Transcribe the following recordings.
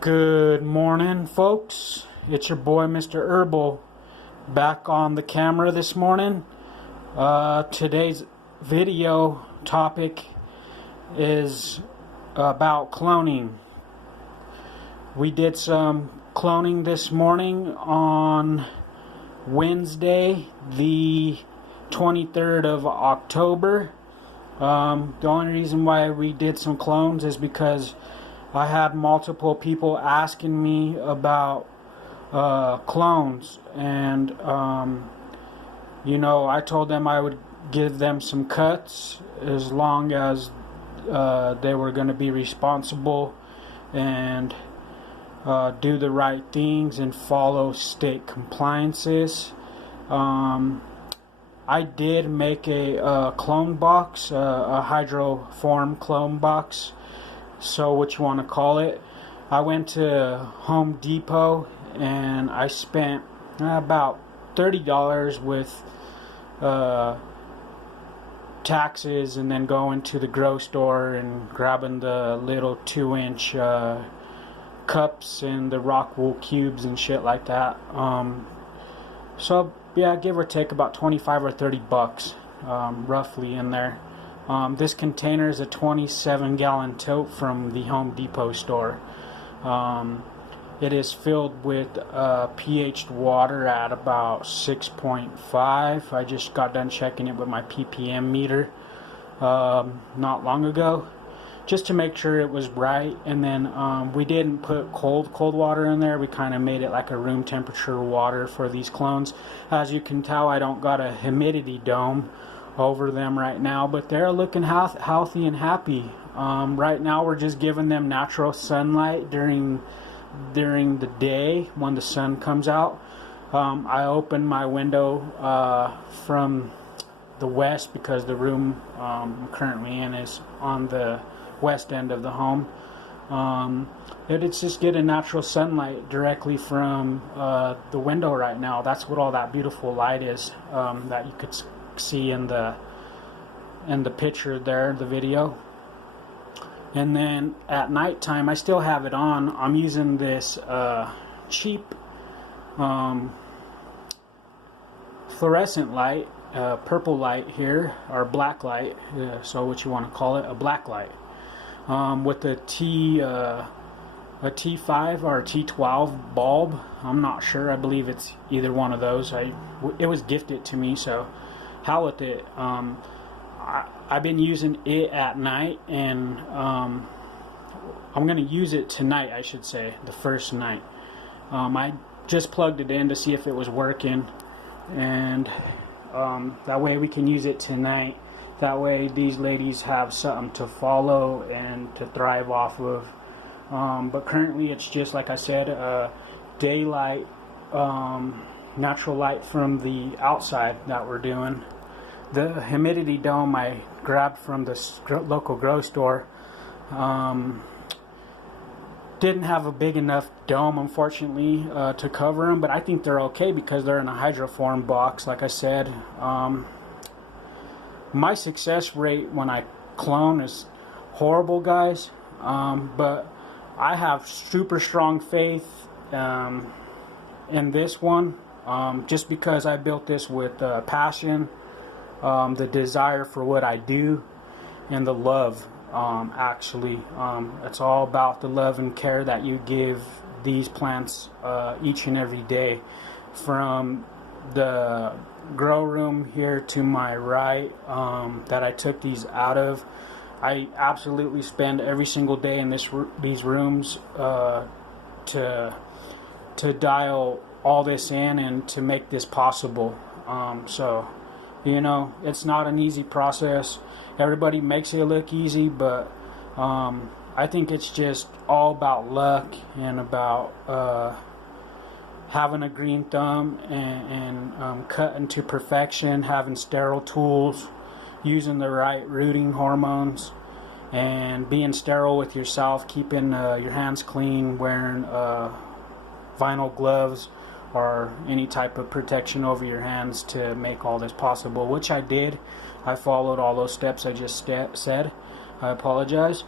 Good morning, folks. It's your boy, Mr. Herbal, back on the camera this morning. Today's video topic is about cloning. We did some cloning this morning on Wednesday, the 23rd of October. The only reason why we did some clones is because I had multiple people asking me about clones, and I told them I would give them some cuts as long as they were going to be responsible and do the right things and follow state compliances. I did make a clone box, a hydroform clone box, so what you want to call it. I went to Home Depot and I spent about $30 with taxes, and then going to the grocery store and grabbing the little 2-inch cups and the rock wool cubes and shit like that. So yeah, give or take about 25 or 30 bucks, roughly in there. This container is a 27-gallon tote from the Home Depot store. It is filled with pH water at about 6.5. I just got done checking it with my ppm meter not long ago, just to make sure it was right. And then we didn't put cold water in there. We kind of made it like a room temperature water for these clones. As you can tell, I don't got a humidity dome over them right now, but they're looking healthy and happy. Right now we're just giving them natural sunlight during the day when the sun comes out. I open my window from the west because the room I'm currently in is on the west end of the home. It's just getting natural sunlight directly from the window right now. That's what all that beautiful light is that you could see in the picture there, the video. And then at nighttime, I still have it on. I'm using this cheap fluorescent light, purple light here, or black light, so what you want to call it, a black light, with a T5 or a T12 bulb. I'm not sure. I believe it's either one of those. It was gifted to me, so hell with it. I've been using it at night, and I'm going to use it tonight, I should say, the first night. I just plugged it in to see if it was working, and that way we can use it tonight. That way these ladies have something to follow and to thrive off of. But currently it's just, like I said, daylight, natural light from the outside that we're doing. The humidity dome I grabbed from the local grocery store didn't have a big enough dome, unfortunately, to cover them, but I think they're okay because they're in a hydroform box, like I said. My success rate when I clone is horrible, guys, but I have super strong faith in this one, just because I built this with passion, the desire for what I do, and the love. Actually, it's all about the love and care that you give these plants each and every day. From the grow room here to my right, that I took these out of, I absolutely spend every single day in these rooms to dial all this in and to make this possible. So it's not an easy process. Everybody makes it look easy, but I think it's just all about luck and about having a green thumb and cutting to perfection, having sterile tools, using the right rooting hormones, and being sterile with yourself, keeping your hands clean, wearing vinyl gloves or any type of protection over your hands to make all this possible, which I did. I followed all those steps I just said. I apologize.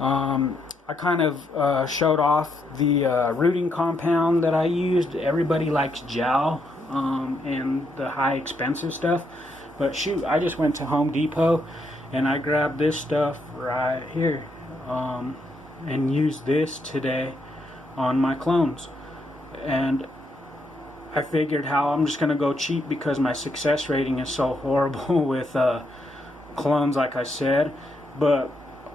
I kind of showed off the rooting compound that I used. Everybody likes Jowl and the high expensive stuff, but shoot, I just went to Home Depot and I grabbed this stuff right here and used this today on my clones. And I figured how I'm just going to go cheap because my success rating is so horrible with clones, like I said. But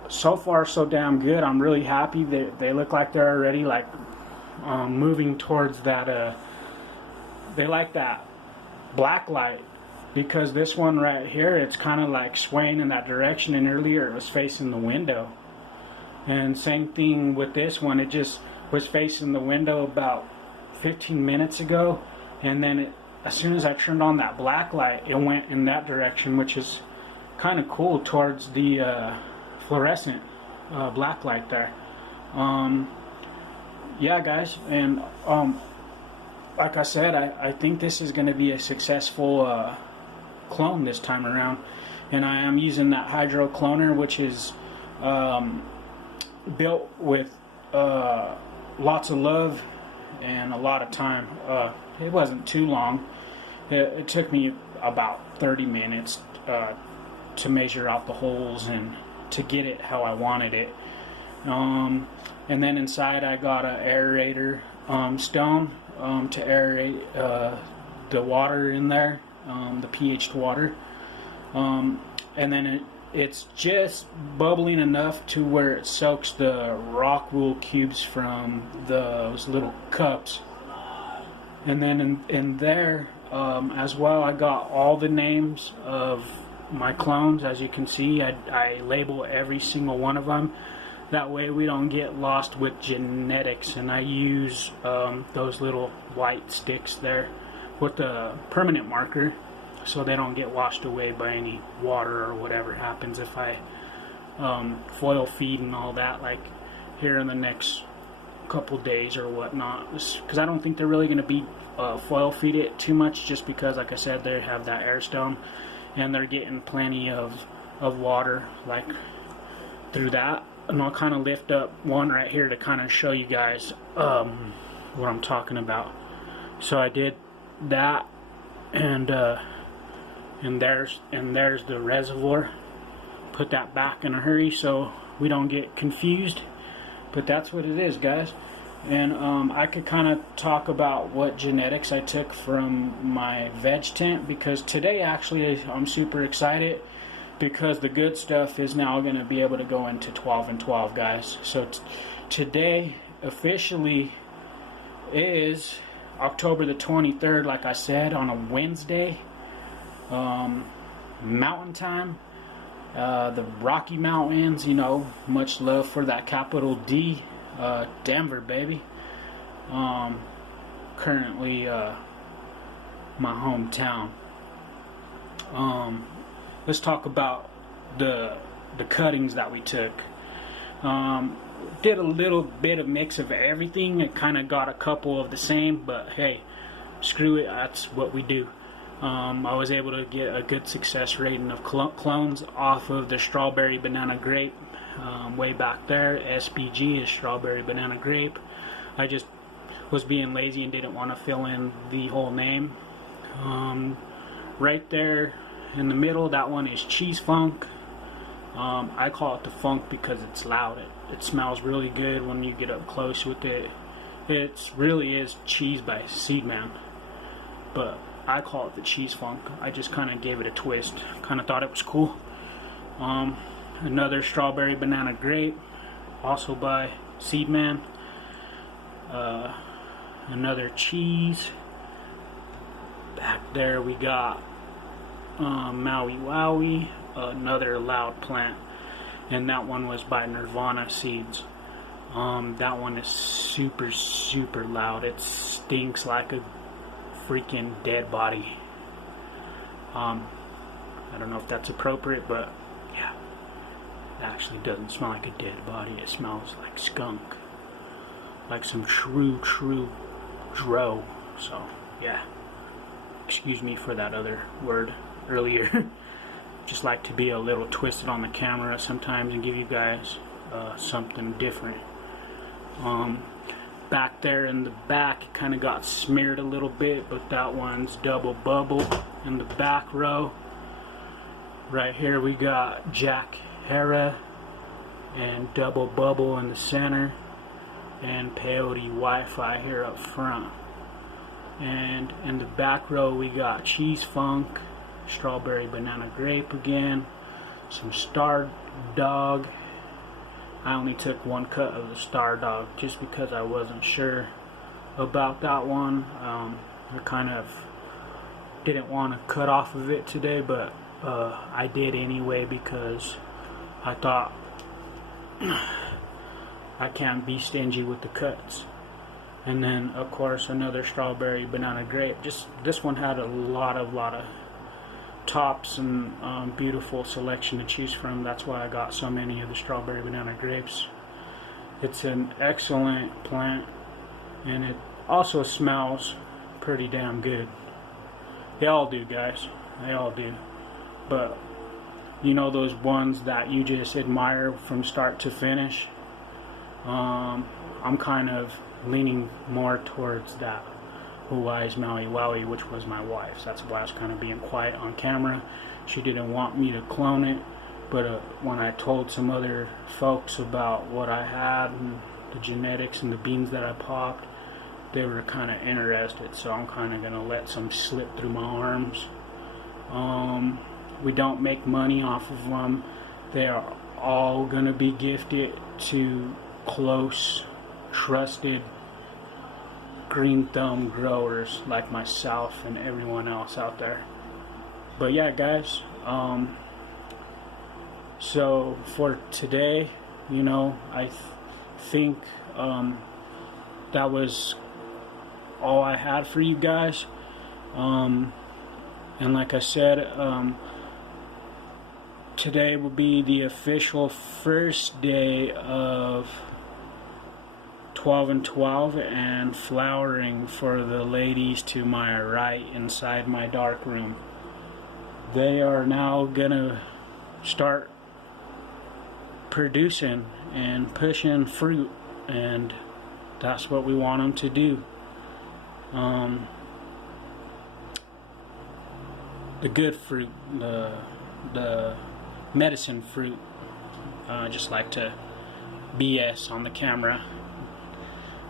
so far so damn good. I'm really happy. They look like they're already like moving towards that they like that black light, because this one right here, it's kind of like swaying in that direction, and earlier it was facing the window. And same thing with this one, it just was facing the window about 15 minutes ago, and then as soon as I turned on that black light, it went in that direction, which is kind of cool, towards the fluorescent black light there. Yeah, guys, and like I said, I think this is going to be a successful clone this time around, and I am using that hydro cloner, which is built with lots of love and a lot of time. It wasn't too long. It took me about 30 minutes to measure out the holes and to get it how I wanted it. And then inside I got an aerator stone to aerate the water in there, the pH'd water. And then it's just bubbling enough to where it soaks the rock wool cubes from those little cups. And then in there as well, I got all the names of my clones. As you can see, I label every single one of them. That way we don't get lost with genetics, and I use those little white sticks there with a permanent marker so they don't get washed away by any water or whatever happens if I foil feed and all that, like here in the next couple days or whatnot, because I don't think they're really going to be foil feed it too much, just because, like I said, they have that air stone and they're getting plenty of water like through that. And I'll kind of lift up one right here to kind of show you guys what I'm talking about. So I did that, and there's the reservoir. Put that back in a hurry so we don't get confused, but that's what it is, guys. And I could kind of talk about what genetics I took from my veg tent, because today actually I'm super excited, because the good stuff is now going to be able to go into 12 and 12, guys. So today officially is October the 23rd, like I said, on a Wednesday, mountain time, the Rocky Mountains, you know, much love for that capital D, Denver, baby. Currently my hometown. Let's talk about the cuttings that we took. Did a little bit of mix of everything. It kind of got a couple of the same, but hey, screw it, that's what we do. I was able to get a good success rating of clones off of the strawberry banana grape way back there. SBG is strawberry banana grape. I just was being lazy and didn't want to fill in the whole name. Right there in the middle, that one is Cheese Funk. I call it the funk because it's loud. It smells really good when you get up close with it. It really is cheese by Seedman, but I call it the Cheese Funk. I just kind of gave it a twist. Kind of thought it was cool. Another strawberry banana grape, also by Seedman. Another cheese. Back there we got Maui Wowie, another loud plant, and that one was by Nirvana Seeds. That one is super, super loud. It stinks like a freaking dead body. I don't know if that's appropriate, but yeah, it actually doesn't smell like a dead body. It smells like skunk, like some true dro. So yeah, excuse me for that other word earlier. Just like to be a little twisted on the camera sometimes and give you guys something different. Back there in the back, it kind of got smeared a little bit, but that one's double bubble in the back row. Right here we got Jack Hera and double bubble in the center, and peyote Wi-Fi here up front. And in the back row we got Cheese Funk, strawberry banana grape again, some Star Dog. I only took one cut of the Star Dog just because I wasn't sure about that one. I kind of didn't want to cut off of it today, but I did anyway because I thought I can't be stingy with the cuts. And then of course another strawberry banana grape. Just this one had a lot of tops and beautiful selection to choose from. That's why I got so many of the strawberry banana grapes. It's an excellent plant, and it also smells pretty damn good. They all do, guys. They all do. But you know those ones that you just admire from start to finish? I'm kind of leaning more towards that Hawaii's Maui Wowie, which was my wife's. That's why I was kind of being quiet on camera. She didn't want me to clone it, but when I told some other folks about what I had and the genetics and the beans that I popped, they were kind of interested, so I'm kind of going to let some slip through my arms. We don't make money off of them. They are all going to be gifted to close, trusted green thumb growers like myself and everyone else out there. But yeah, guys, so for today, you know, I think that was all I had for you guys. And like I said, today will be the official first day of 12 and 12 and flowering for the ladies to my right inside my dark room. They are now gonna start producing and pushing fruit, and that's what we want them to do. The good fruit, the medicine fruit. I just like to BS on the camera.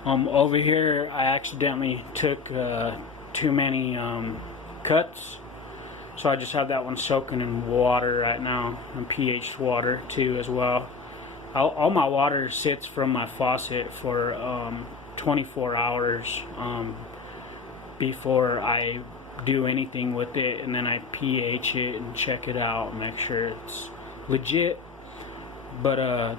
Over here I accidentally took too many cuts, so I just have that one soaking in water right now, and pH water too as well. All my water sits from my faucet for 24 hours before I do anything with it, and then I pH it and check it out and make sure it's legit. But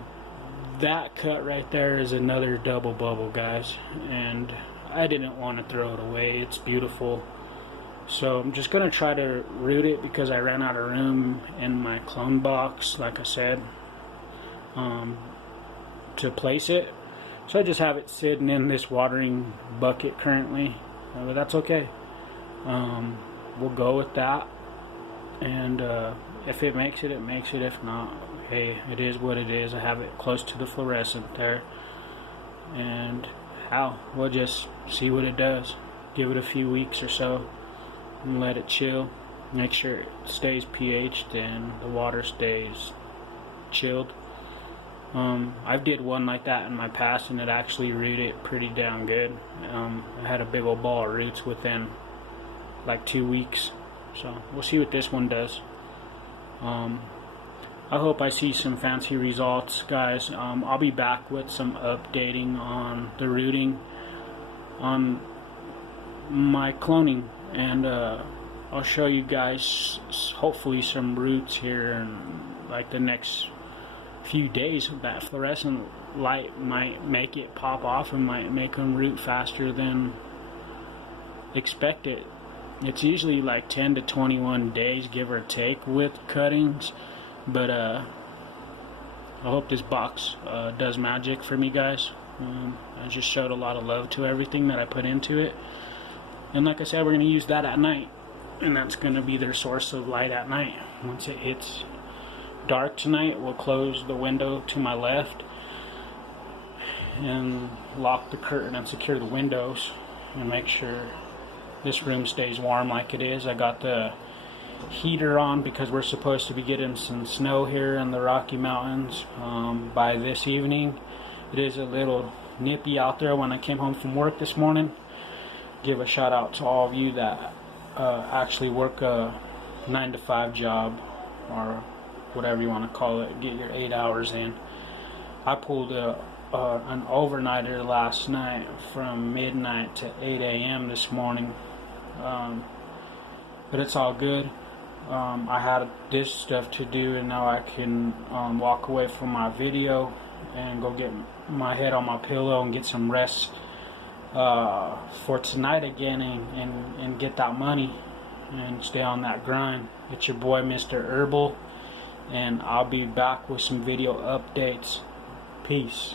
that cut right there is another double bubble, guys, and I didn't want to throw it away. It's beautiful. So I'm just gonna try to root it because I ran out of room in my clone box, like I said, to place it. So I just have it sitting in this watering bucket currently, but that's okay. We'll go with that, and if it makes it, it makes it. If not, hey, it is what it is. I have it close to the fluorescent there, and we'll just see what it does. Give it a few weeks or so and let it chill. Make sure it stays pH'd and the water stays chilled. I did one like that in my past, and it actually rooted pretty damn good. I had a big old ball of roots within like 2 weeks, so we'll see what this one does. I hope I see some fancy results, guys. I'll be back with some updating on the rooting on my cloning, and I'll show you guys hopefully some roots here in like the next few days. That fluorescent light might make it pop off and might make them root faster than expected. It's usually like 10 to 21 days, give or take, with cuttings, but I hope this box does magic for me, guys. I just showed a lot of love to everything that I put into it, and like I said, we're going to use that at night, and that's going to be their source of light at night. Once it hits dark tonight, we'll close the window to my left and lock the curtain and secure the windows and make sure this room stays warm like it is. I got the heater on because we're supposed to be getting some snow here in the Rocky Mountains by this evening. It is a little nippy out there when I came home from work this morning. Give a shout out to all of you that actually work a 9-to-5 job, or whatever you want to call it, get your 8 hours in. I pulled an overnighter last night from midnight to 8 a.m. this morning, but it's all good. I had this stuff to do, and now I can walk away from my video and go get my head on my pillow and get some rest for tonight again, and get that money and stay on that grind. It's your boy Mr. Herbal, and I'll be back with some video updates. Peace.